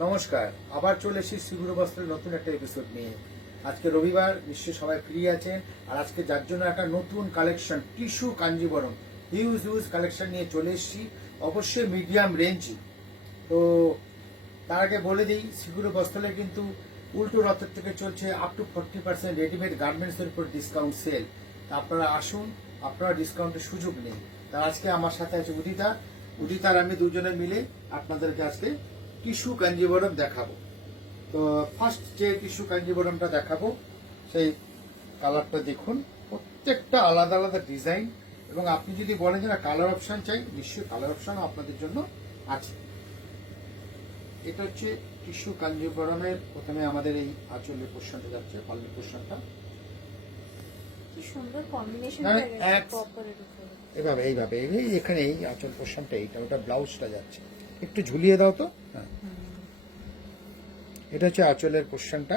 নমস্কার, আবার চলে এসেছি শ্রীগুরু বস্ত্রের নতুন একটা এপিসোড নিয়ে। আজকে রবিবার, নিশ্চয়ই সবাই ফ্রি আছেন। আর আজকে যার জন্য একটা নতুন collection tissue Kanjeevaram huge collection নিয়ে চলে এসেছি, অবশ্যই মিডিয়াম রেঞ্জ। তো তার আগে বলে দিই, শ্রীগুরু বস্ত্রে কিন্তু উল্টো রথের থেকে চলছে আপ টু 40% রেডিমেড গার্মেন্টসের উপর ডিসকাউন্ট সেল। তা আপনারা আসুন, আপনারা ডিসকাউন্টের সুযোগ নেই। তা আজকে আমার সাথে আছে উদিতা আর আমি দুজনে মিলে আপনাদেরকে আজকে টিস্যু কাঞ্জিবরম দেখাবো। তো ফার্স্ট যে টিস্যু কাঞ্জিবরমটা দেখাবো, সেই কালারটা দেখুন, প্রত্যেকটা আলাদা আলাদা ডিজাইন। এবং আপনি যদি বলেন যে না কালার অপশন চাই, নিশ্চয়ই কালার অপশনও আপনাদের জন্য আছে। এটা হচ্ছে টিস্যু কাঞ্জিবরমের প্রথমে আমাদের এই আঁচলের পোর্শনটা যাচ্ছে, পাল্লের পোর্শনটা কি সুন্দর কম্বিনেশন এইভাবে এখানে এই আঁচল পোর্শনটা এইটা, ওটা ব্লাউজটা যাচ্ছে। একটু ঝুলিয়ে দাও তো। হ্যাঁ, এটা হচ্ছে আঁচলের পোর্শনটা।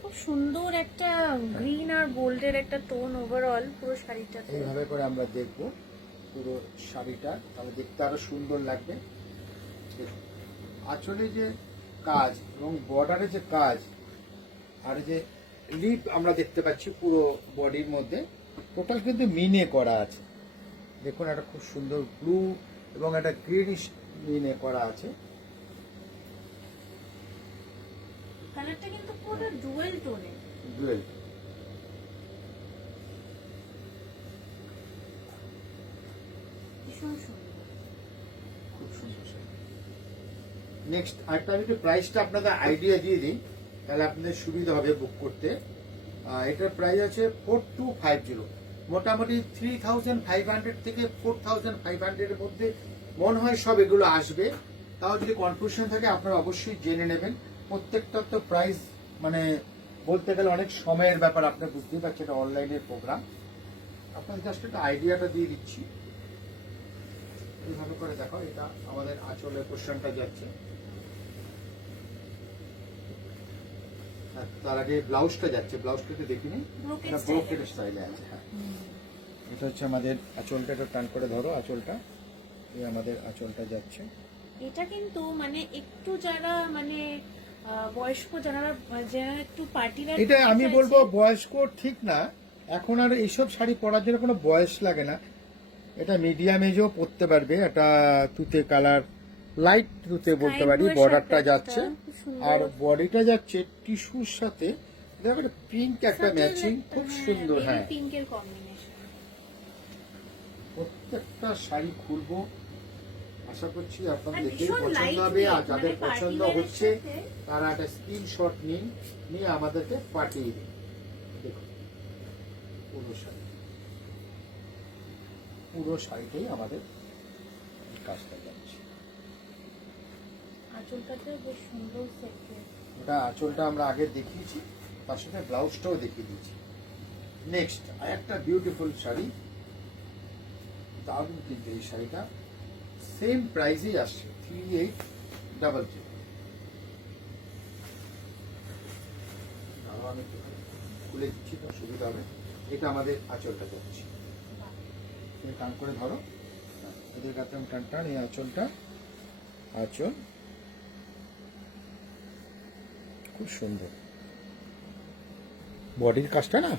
খুব সুন্দর একটা গ্রিন আর গোল্ডের একটা টোন ওভারঅল পুরো শাড়িটা। এইভাবে করে আমরা দেখব পুরো শাড়িটা, তাহলে দেখতে আরো সুন্দর লাগবে। দেখুন আঁচলে যে কাজ এবং বর্ডারে যে কাজ, আর যে লিপ আমরা দেখতে পাচ্ছি পুরো বডির মধ্যে, টোটাল কিন্তু মিনে করা আছে। দেখুন একটা খুব সুন্দর ব্লু এবং একটা গ্রিনিশ মিনে করা আছে। কালারটা কিন্তু পুরো ডুয়েল টোনে। ডুয়েল ভীষণ সুন্দর, খুব সুন্দর। নেক্সট আরেকটা আমি একটু প্রাইসটা আপনাদের আইডিয়া দিয়ে দিই, তাহলে আপনাদের সুবিধা হবে বুক করতে। এটার প্রাইস আছে 4250। মোটামুটি 3500 থেকে 4500 এর মধ্যে মনে হয় সব এগুলো আসবে। তাও যদি কনফিউশন থাকে আপনারা অবশ্যই জেনে নেবেন। প্রত্যেকটার তো প্রাইস মানে বলতে গেলে অনেক সময়ের ব্যাপার, আপনি বুঝতেই পারছেন, এটা অনলাইনের প্রোগ্রাম। আপনাদের জাস্ট একটা আইডিয়াটা দিয়ে দিচ্ছি। এইভাবে করে দেখো, এটা আমাদের আঁচলের পোর্শনটা যাচ্ছে। তার আগে ব্লাউজটা যাচ্ছে, ব্লাউজটা একটু দেখি নি, এটা ব্রোকেড স্টাইলে আছে। হ্যাঁ, এটা হচ্ছে আমাদের আঁচলটা, একটু টান করে ধরো আঁচলটা। এই আমাদের আঁচলটা যাচ্ছে। এটা কিন্তু মানে একটু যারা মানে বয়স্ক যারা একটু পার্টি ওয়্যার, এটা আমি বলবো বয়স্ক ঠিক না, এখন আর এইসব শাড়ি পরার জন্য কোনো বয়স লাগে না। এটা মিডিয়াম এজও পরতে পারবে। এটা তুতে কালার, লাইট তুতে বলতে পারি। বর্ডারটা যাচ্ছে আর বডিটা যাচ্ছে টিস্যুর সাথে পিঙ্ক একটা ম্যাচিং, খুব সুন্দর। হ্যাঁ, পিঙ্কের কম্বিনেশন। প্রত্যেকটা শাড়ি খুলবো, আশা করছি আপনাদের আর দেখে ভীষণ পছন্দ light হবে। আর weight, যাদের মানে পছন্দ party wear এর হচ্ছে সাথে। তারা একটা স্ক্রিনশট নিয়ে আমাদেরকে পাঠিয়ে দিন। দেখুন পুরো শাড়ি, পুরো শাড়িটাই আমাদের কাজটা যাচ্ছে। আঁচলটাতে বেশ সুন্দর সেট। ওটা আঁচলটা আমরা আগে দেখিয়েছি, তার সাথে ব্লাউজটাও দেখিয়ে দিয়েছি। নেক্সট আরেকটা বিউটিফুল শাড়ি, দারুণ কিন্তু এই শাড়িটা। সেম প্রাইসেই আসছে 3800। আমি খুলে দিচ্ছি তো সুবিধা হবে। এটা আমাদের আঁচলটা যাচ্ছে, টান করে ধরো, এদের কাছে টান এই আঁচলটা, আঁচল খুব সুন্দর। বডির কাজটা না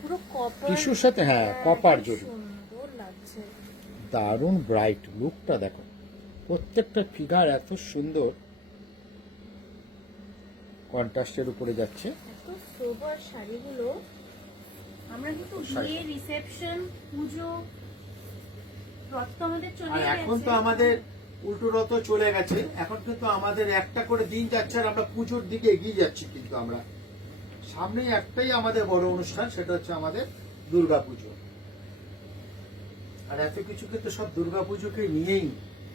পুরো কপার টিস্যুর সাথে, হ্যাঁ কপার জড়ি, সুন্দর লাগছে। দারুণ ব্রাইট লুকটা দেখো। প্রত্যেকটা ফিগার এত সুন্দর কন্ট্রাস্টের উপরে যাচ্ছে। এত সোবার শাড়িগুলো আমরা কিন্তু বিয়ে, রিসেপশন, পুজো, রথ তো আমাদের চলে আর গেছে। এখন তো আমাদের উল্টো রথ চলে গেছে, এখন কিন্তু আমাদের একটা করে দিন যাচ্ছে আর আমরা পুজোর দিকে এগিয়ে যাচ্ছি। কিন্তু আমরা সামনেই একটাই আমাদের বড় অনুষ্ঠান, সেটা হচ্ছে আমাদের দুর্গাপুজো। আর এত কিছু কিন্তু সব দুর্গাপুজোকে নিয়েই।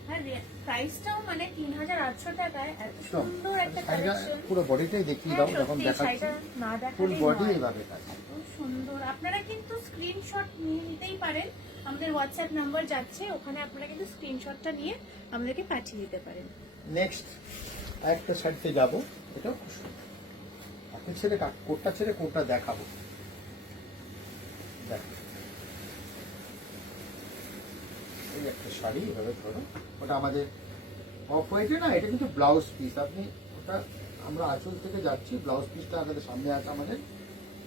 হ্যাঁ, প্রাইসটাও মানে 3800 টাকায় এত সুন্দর একটা কালেকশন। পুরো বডিটাই দেখিয়ে দাও যখন দেখাচ্ছি, না দেখালেই ফুল বডি নয়। এইভাবে কাজ। খুব সুন্দর। আপনারা কিন্তু স্ক্রিনশট নিয়ে নিতেই পারেন, আমাদের হোয়াটসঅ্যাপ নাম্বার যাচ্ছে, ওখানে আপনারা কিন্তু স্ক্রিনশটটা নিয়ে আমাদেরকে পাঠিয়ে দিতে পারেন। নেক্সট আরেকটা শাড়িতে যাবো, এটাও খুব সুন্দর। আপনি কোটটা ছেড়ে কোটটা দেখাবো। দেখো এই একটা শাড়ি, এভাবে ধরো, ওটা আমাদের অফ হোয়াইটে না, এটা কিন্তু ব্লাউজ পিস। আপনি ওটা, আমরা আঁচল থেকে যাচ্ছি, ব্লাউজ পিসটা আমাদের সামনে আছে আমাদের,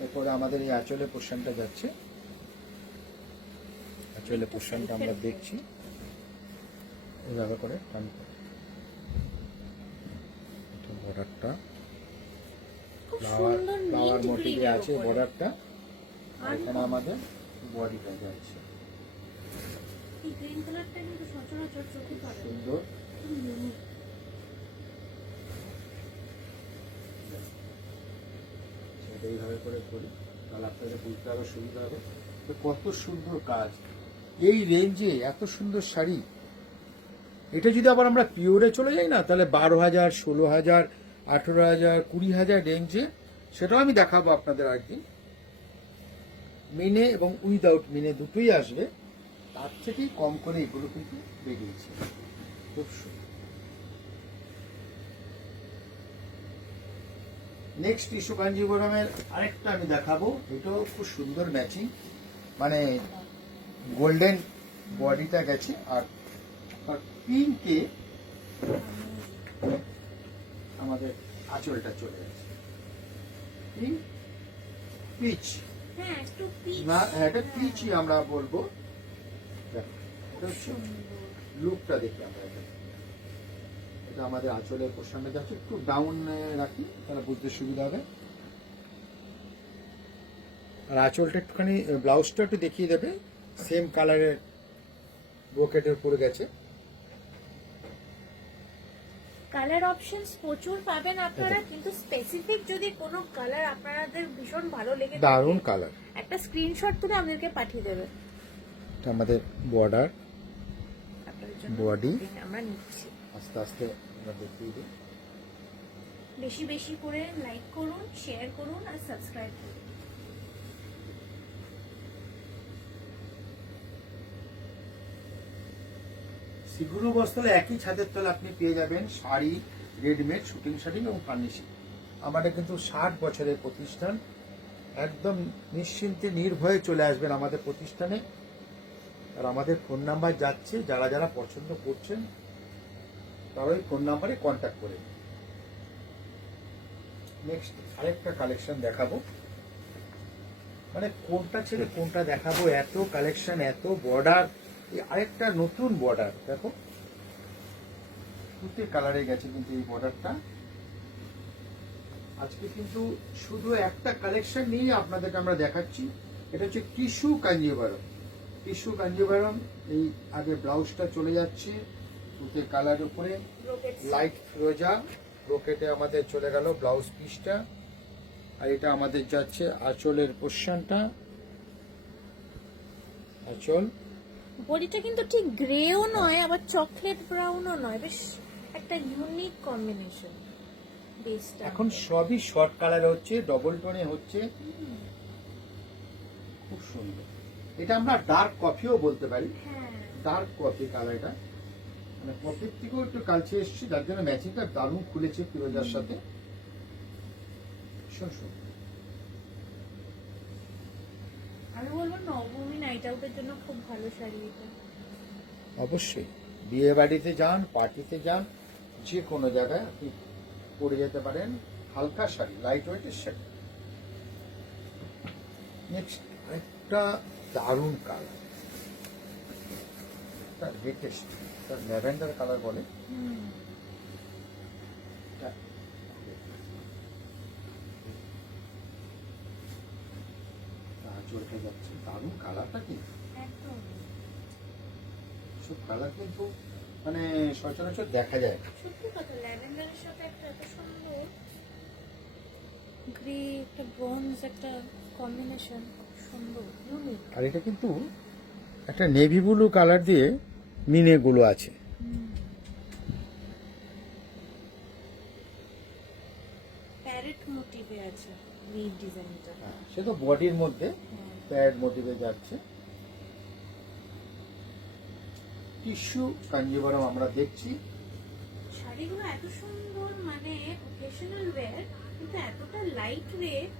এরপরে আমাদের এই আঁচলের পোর্শনটা যাচ্ছে, আঁচলের পোর্শনটা আমরা দেখছি এইভাবে করে টান করে। বর্ডারটা খুব ফ্লাওয়ার সুন্দর ফ্লাওয়ার মিন্ট মোটিভে গ্রিনের আছে উপরে। বর্ডারটা, আর এখানে আমাদের বডিটা যাচ্ছে এই গ্রিন কালারটা কিন্তু সচরাচর চোখে পড়ে না। সুন্দর। খুব unique। সেটা এইভাবে করে করি, তাহলে আপনাদের বুঝতে আরো সুবিধা হবে তো কত সুন্দর কাজ। এই রেঞ্জে এত সুন্দর শাড়ি, এটা যদি আবার আমরা পিওরে চলে যাই না, তাহলে 12,000, 16,000, 18,000, 20,000 রেঞ্জে, সেটাও আমি দেখাবো আপনাদের একদিন। মিনে এবং উইদাউট মিনে দুটোই আসবে, তার থেকেই কম করে এগুলো কিন্তু বেরিয়েছে। খুব সুন্দর। নেক্সট টিস্যু কাঞ্জিবরমের আরেকটা আমি দেখাবো, এটাও খুব সুন্দর ম্যাচিং, মানে গোল্ডেন বডিটা গেছে আর পিঙ্কে আমাদের আঁচলটা চলে গেছে। পিঙ্ক পিচ হ্যাঁ, একটু peach। না, এটা পিচই আমরা বলবো। দেখো, এটা হচ্ছে লুকটা দেখি আমরা। এটা আমাদের আঁচলের পোর্শনটা যাচ্ছে, একটু ডাউন রাখি তাহলে বুঝতে সুবিধা হবে। আর আঁচলটা একটুখানি, ব্লাউজটা একটু দেখিয়ে দেবে, সেম কালারের ব্রোকেটের উপরে গেছে। কালার অপশনস প্রচুর পাবেন আপনারা, কিন্তু স্পেসিফিক যদি কোনো কালার আপনাদের ভীষণ ভালো লেগে থাকে, দারুণ কালার। একটা স্ক্রিনশট তুলে আমাদেরকে পাঠিয়ে দেবেন। এটা আমাদের বর্ডার, আপনাদের জন্য Body। আমরা নিচ্ছি। আস্তে আস্তে আমরা দেখিয়ে দিই। বেশি বেশি করে লাইক করুন, শেয়ার করুন আর সাবস্ক্রাইব করুন। সিগুরু বস্ত্রালে একই ছাদের তলে আপনি পেয়ে যাবেন শাড়ি, রেডিমেড, শুটিং শাড়ি এবং ফার্নিশিং। আমাদের কিন্তু 60 বছরের প্রতিষ্ঠান, একদম নিশ্চিন্তে নির্ভয়ে চলে আসবেন আমাদের প্রতিষ্ঠানে। আর আমাদের ফোন নাম্বার যাচ্ছে, যারা যারা পছন্দ করছেন তারা ওই ফোন নাম্বারে কন্ট্যাক্ট করে। নেক্সট আরেকটা কালেকশন দেখাবো, মানে কোনটা ছেড়ে কোনটা দেখাবো, এত কালেকশন, এত বর্ডার। আরেকটা নতুন বর্ডার দেখো, তুতে কালারে গেছে কিন্তু এই বর্ডারটা। আজকে কিন্তু শুধু একটা কালেকশন নিয়ে আপনাদেরকে আমরা দেখাচ্ছি, এটা হচ্ছে টিস্যু কাঞ্জিভারম। টিস্যু কাঞ্জিভারম, এই আগে ব্লাউজটা চলে যাচ্ছে তুতে কালারের উপরে, লাইট ফিরোজা ব্রোকেটে আমাদের চলে গেল ব্লাউজ পিসটা, আর এটা আমাদের যাচ্ছে আঁচলের পোর্শনটা, আঁচল। বডিটা কিন্তু ঠিক গ্রেও নয়, আবার চকলেট ব্রাউনও নয়, বেশ একটা ইউনিক কম্বিনেশন। বেসটা এখন সবই শর্ট কালার হচ্ছে, ডবল টোনে হচ্ছে, খুব সুন্দর। এটা আমরা ডার্ক কফিও বলতে পারি, হ্যাঁ, ডার্ক কফি কালার। এটা মানে কফির থেকেও একটু কালচে এসছে, যার জন্য ম্যাচিংটা দারুণ খুলেছে ফিরোজার সাথে। ভীষণ সুন্দর। আমি বলবো নবমী নাইট আউটের জন্য খুব ভালো শাড়ি এটা। অবশ্যই বিয়ে বাড়িতে যান, পার্টিতে যান, যে কোনো জায়গায় আপনি পরে যেতে পারেন, হালকা শাড়ি, লাইট ওয়েটের শাড়ি। নেক্সট একটা দারুণ কালার, লেটেস্ট, ল্যাভেন্ডার কালার বলে। চলতে যাচ্ছে, দারুণ কালারটা কিন্তু, একদম সব কালার কিন্তু মানে সচরাচর দেখা যায় না। সত্যি কথা, ল্যাভেন্ডারের সাথে একটা এত সুন্দর গ্রে, একটা ব্রোঞ্জ, একটা কম্বিনেশন, সুন্দর ইউনিক। আর এটা কিন্তু একটা নেভি ব্লু কালার দিয়ে মিনে গুলো আছে। প্যারেট মোটিভে আছে এই ডিজাইনটা। সে তো বডির মধ্যে প্যাড মোটিভে যাচ্ছে। টিস্যু কাঞ্জিভারম আমরা দেখছি। শাড়িগুলো এত সুন্দর, মানে অকেশনাল ওয়্যার, কিন্তু এতটা লাইট ওয়েট।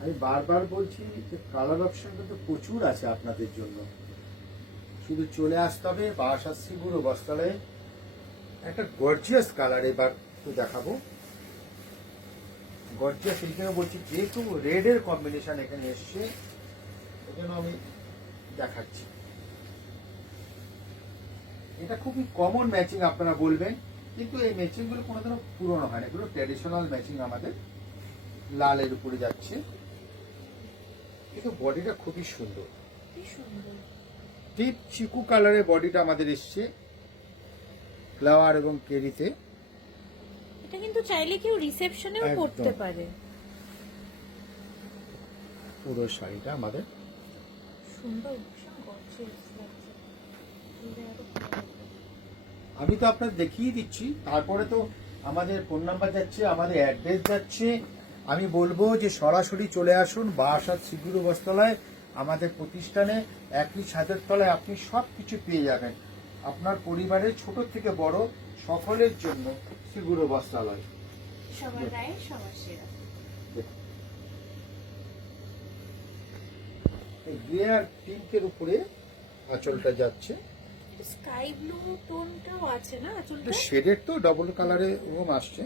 আমি বারবার বলছি যে কালার অপশন কিন্তু প্রচুর আছে আপনাদের জন্য, শুধু চলে আসতে হবে বারাসাত সিগুরু বস্ত্রালয়ে, একটা গর্জিয়াস কালার এবার একটু দেখাবো। গর্জিয়াস এই জন্য বলছি, যেহেতু রেড এর কম্বিনেশন এখানে এসছে, ওই জন্য আমি দেখাচ্ছি। এটা খুবই কমন ম্যাচিং আপনারা বলবেন, কিন্তু এই ম্যাচিং গুলো কোনোদিনও পুরনো হয় না, এগুলো ট্র্যাডিশনাল ম্যাচিং আমাদের। লালের উপরে যাচ্ছে, কিন্তু বডিটা খুবই সুন্দর, কি সুন্দর। ডিপ চিকু কালারের বডিটা আমাদের এসছে ফ্লাওয়ার এবং কেরিতে। এটা কিন্তু চাইলে কেউ রিসেপশনেও একদম। পড়তে পারে। পুরো শাড়িটা আমাদের সুন্দর, ভীষণ গর্জিয়াস লাগছে। পরে আরো ভালো লাগবে। আমি তো আপনার দেখিয়ে দিচ্ছি, তারপরে তো আমাদের ফোন নাম্বার যাচ্ছে, আমাদের অ্যাড্রেস যাচ্ছে। আমি বলবো যে সরাসরি চলে আসুন বারাসাত শিবগুরু বস্ত্রালয়, আমাদের প্রতিষ্ঠানে একই ছাদের তলায় আপনি সব কিছু পেয়ে যাবেন। আপনার পরিবারের ছোট থেকে বড় সকলের জন্য শিবগুরু বস্ত্রালয়। সবার গায়ে সবার সেরা। এই গ্রে আর পিঙ্কের উপরে আঁচলটা যাচ্ছে। স্কাই ব্লু টোনটাও আছে না আঁচলটা? শেডের তো ডবল কালারে ওরকম আসছে,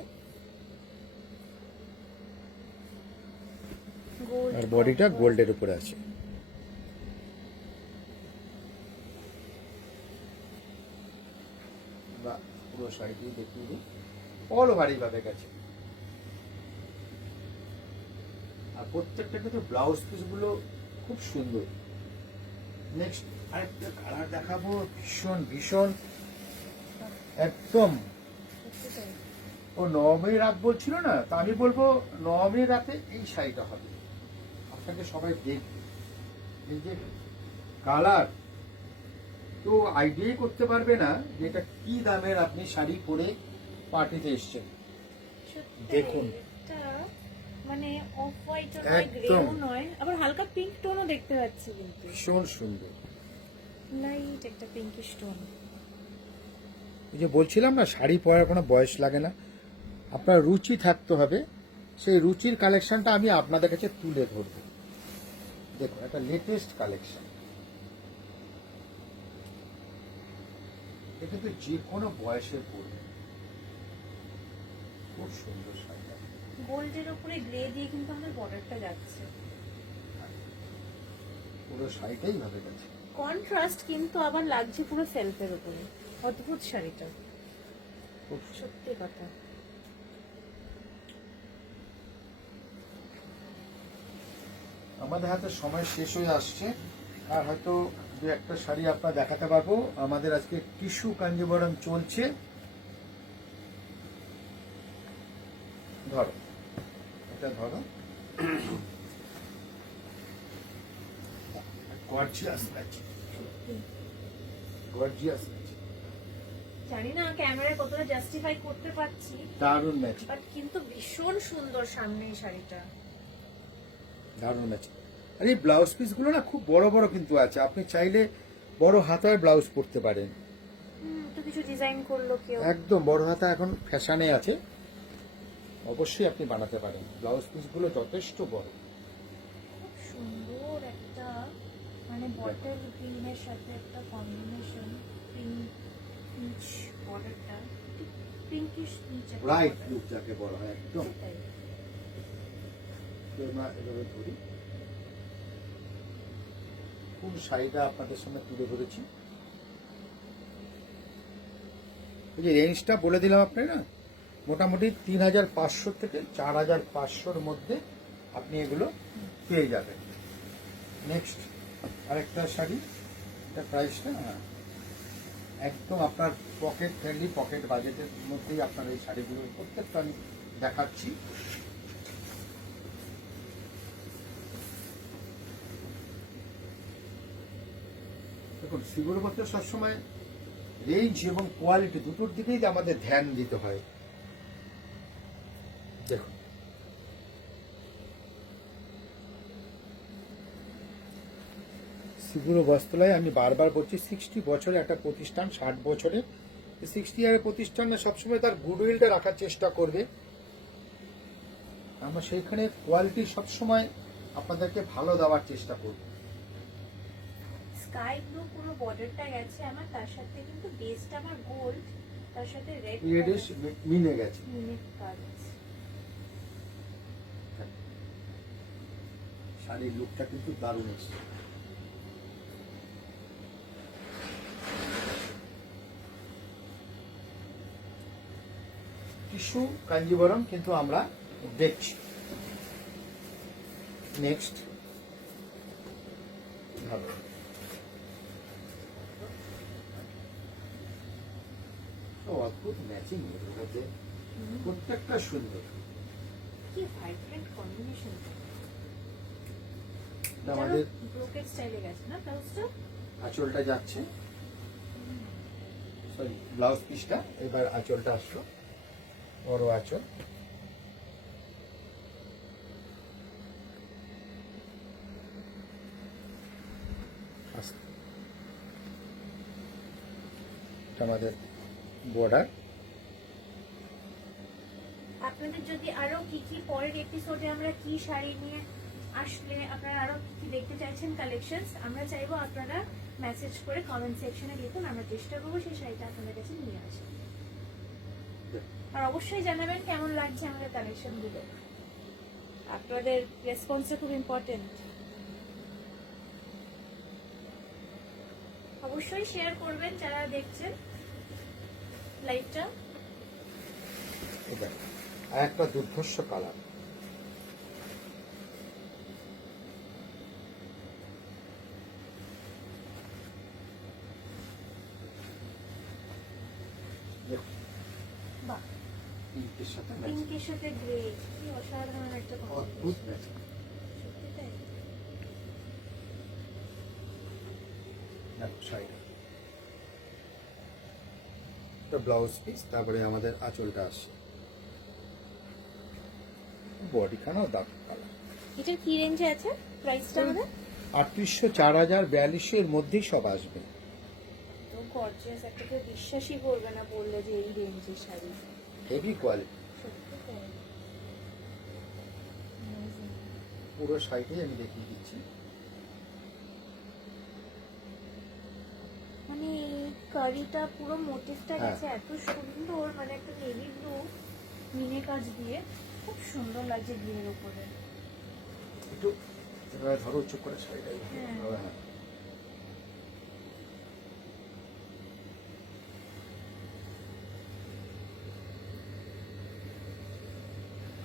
গোল্ড আর বডিটা গোল্ডের উপরে আছে। বা পুরো শাড়িটি দেখিয়ে দিই, অল ভারী ভাবে গেছে। আর প্রত্যেকটা কিন্তু ব্লাউজ পিস গুলো খুব সুন্দর। নেক্সট আরেকটা কালার দেখাবো, ভীষণ ভীষণ একদম। ও নবমী রাত বলছিল না, তা আমি বলবো নবমী রাতে এই শাড়িটা হবে। আপনাকে সবাই দেখবে, এই যে কালার তো আইডিয়াই করতে পারবে না যে এটা কি দামের আপনি শাড়ি পরে পার্টিতে এসছেন। দেখুন। এটা মানে অফ হোয়াইট নয়, একদম। গ্রেও নয়, আবার হালকা পিঙ্ক টোনও দেখতে পাচ্ছি, কিন্তু ভীষণ সুন্দর। লাইট একটা পিঙ্কিশ টোন। এই যে বলছিলাম না, শাড়ি পরার কোনো বয়স লাগে না, আপনার রুচি থাকতে হবে। সেই রুচির কালেকশনটা আমি আপনাদের কাছে তুলে ধরব। দেখুন, একটা লেটেস্ট কালেকশন, এটা কিন্তু যে কোনো বয়সে পরবে। খুব সুন্দর শাড়িটা, গোল্ডের উপরে গ্রে দিয়ে কিন্তু আমাদের বর্ডারটা যাচ্ছে। পুরো শাড়িটাই ভাবে গেছে। কন্ট্রাস্ট কিন্তু আবার লাগছে পুরো সেলফের উপরে। অদ্ভুত শাড়িটা, খুব সত্যি কথা। আমাদের হাতে সময় শেষ হয়ে আসছে, আর হয়তো দু একটা শাড়ি আপনার দেখাতে পারবো। আমাদের আজকে টিস্যু কাঞ্জিবরম চলছে। ধরো, এটা ধরো, গর্জিয়াস লাগছে, গর্জিয়াস লাগছে, জানি না ক্যামেরায় কতটা জাস্টিফাই করতে পারছি, দারুণ ম্যাচ, বাট কিন্তু ভীষণ সুন্দর সামনে এই শাড়িটা। দারুণ ম্যাচ। আর এই ব্লাউজ পিস গুলো না খুব বড় বড় কিন্তু আছে, আপনি চাইলে বড় হাতার ব্লাউজ পরতে পারেন। তো কিছু ডিজাইন করলো কেউ, একদম বড় হাতা এখন ফ্যাশনে আছে, অবশ্যই আপনি বানাতে পারেন। ব্লাউজ পিস গুলো যথেষ্ট বড়। খুব সুন্দর একটা মানে বটল গ্রিনের সাথে একটা কম্বিনেশন, পিঙ্চ বর্ডারটা, পিঙ্কিশ নিচে ব্রাইট লুক যাকে বলা হয়, একদম। সেটাই। তো আমরা এভাবে ধরি, কোন শাড়িটা আপনাদের সামনে তুলে ধরেছি। এই যে রেঞ্জটা বলে দিলাম আপনারা, মোটামুটি 3500 থেকে 4500-র মধ্যে আপনি এগুলো পেয়ে যাবেন। নেক্সট আরেকটা শাড়ি, এটা প্রাইসটা একদম আপনার পকেট ফ্রেন্ডলি, পকেট বাজেটের মধ্যেই আপনার এই শাড়িগুলো প্রত্যেকটা আমি দেখাচ্ছি। দেখুন, শিবগুরু বস্ত্র সবসময় রেঞ্জ এবং কোয়ালিটি দুটোর দিকেই আমাদের ধ্যান দিতে হয়। দেখুন, শিবগুরু বস্ত্রালয় আমি বারবার বলছি, 60 বছরে একটা প্রতিষ্ঠান, 60 বছরে 60 ইয়ারের প্রতিষ্ঠান সবসময় তার গুডউইলটা রাখার চেষ্টা করবে। আমরা সেইখানে কোয়ালিটি সবসময় আপনাদেরকে ভালো দেওয়ার চেষ্টা করব। স্কাই ব্লু পুরো বর্ডারটা গেছে আমার, তার সাথে কিন্তু বেসটা আমার গোল্ড, তার সাথে রেডিশ মিলে গেছে। কাজ আছে। শাড়ির লুকটা কিন্তু দারুণ এসছে। টিস্যু কাঞ্জিবরম কিন্তু আমরা দেখছি। নেক্সট ভালো, অদ্ভুত ম্যাচিং এর মধ্যে, প্রত্যেকটা সুন্দর। কি ভাইব্রেন্ট কম্বিনেশন। আমাদের ব্রোকেট স্টাইলে গেছে না ব্লাউজটা? আঁচলটা যাচ্ছে, সরি ব্লাউজ পিসটা, এবার আঁচলটা আসলো, বড় আঁচল। আমাদের বর্ডার। আপনাদের যদি আরো কি কি পরের এপিসোডে আমরা কি শাড়ি নিয়ে আসলে আপনারা আরো কি কি দেখতে চাইছেন কালেকশনস, আমরা চাইবো আপনারা মেসেজ করে কমেন্ট সেকশনে লিখুন, আমরা চেষ্টা করবো সেই শাড়িটা আপনাদের কাছে নিয়ে আসা। আর অবশ্যই জানাবেন কেমন লাগছে আমাদের কালেকশন গুলো, আপনাদের রেসপন্সটা খুব ইম্পর্টেন্ট। অবশ্যই শেয়ার করবেন যারা দেখছেন লাইভটা। আর একটা দুর্ধর্ষ কালার, বাহ, পিঙ্কের সাথে ম্যাচিং, পিঙ্কের সাথে গ্রে, কি অসাধারণ একটা অদ্ভুত ম্যাচিং। সত্যি তাই। ব্লাউজ পিস, তারপরে আমাদের আঁচলটা আসে, বডিখানাও দারুণ কালার। এটার কি রেঞ্জে আছে প্রাইসটা আমাদের? 3800, 4000, 4200 এর মধ্যেই সব আসবে। তো গর্জিয়াস, একটা কেউ বিশ্বাসই করবে না বললে যে এই রেঞ্জের শাড়ি। হেভি কোয়ালিটি, সত্যি তাই। পুরো শাড়িটাই আমি দেখিয়ে দিচ্ছি। মানে এই কারিটা পুরো মোটিভটা হ্যাঁ। গেছে এত সুন্দর, মানে একটা নেভি ব্লু মিনে কাজ দিয়ে খুব সুন্দর লাগছে গ্রিনের উপরে। একটু এবার ধরো উঁচু করে শাড়িটাই। হ্যাঁ। হ্যাঁ,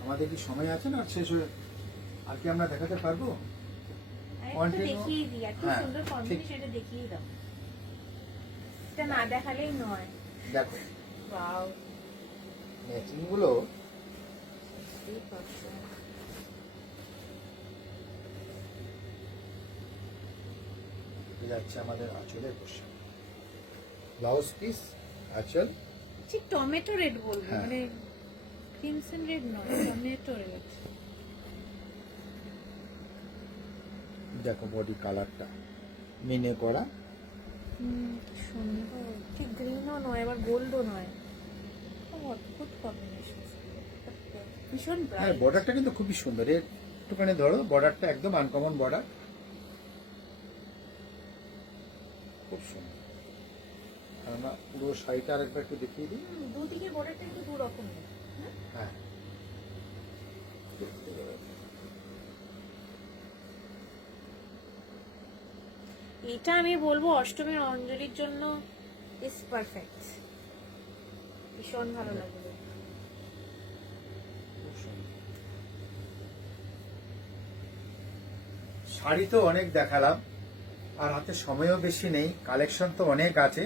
আমাদের কি সময় আছে না শেষ হয়ে, আর কি আমরা দেখাতে পারবো? আর একটু Continue. দেখিয়ে দিই, এত হ্যাঁ, সুন্দর ঠিক। কম্বিনেশন, এটা দেখিয়ে দাও। এটা না দেখালেই নয়। দেখো ওয়াও, ম্যাচিং গুলো, এই পাশে। যাচ্ছে আমাদের আঁচলের পোশাক, ব্লাউজ পিস, আঁচল। ঠিক টমেটো রেড বলবো, হ্যাঁ। মানে ক্রিমসন রেড নয়, টমেটো রেড। দেখো বডি কালারটা মিনে করা, সুন্দর, ঠিক গ্রিনও নয় আবার গোল্ডও নয়, খুব অদ্ভুত কম্বিনেশন, ভীষণ হ্যাঁ ব্রাইট। বর্ডারটা কিন্তু খুবই সুন্দর। এর একটুখানি ধরো, বর্ডারটা একদম আনকমন বর্ডার, খুব সুন্দর। আর আমরা পুরো শাড়িটা আরেকবার একটু দেখিয়ে দিই। দুদিকে বর্ডারটা একটু দু রকমের। হ্যাঁ, এটা আমি বলবো অষ্টমীর অঞ্জলির জন্য ইজ পারফেক্ট, ভীষণ ভালো লাগবে। খুব সুন্দর। শাড়ি তো অনেক দেখালাম, আর হাতে সময়ও বেশি নেই, কালেকশন তো অনেক আছে।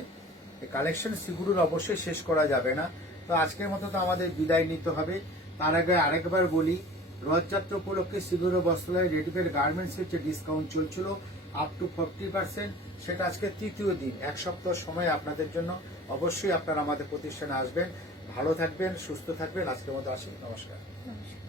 এই কালেকশন সিগুরুর অবশ্যই শেষ করা যাবে না। তো আজকের মতো তো আমাদের বিদায় নিতে হবে। তার আগে আরেকবার বলি, রথযাত্রা উপলক্ষে সিগুরু বস্ত্রালয় রেডিমেড গার্মেন্টসের যে ডিসকাউন্ট চলছিল আপ টু 40%, সেটা আজকে তৃতীয় দিন, এক সপ্তাহ সময় আপনাদের জন্য। অবশ্যই আপনারা আমাদের প্রতিষ্ঠানে আসবেন। ভালো থাকবেন, সুস্থ থাকবেন। আজকের মতো আসি, নমস্কার। নমস্কার।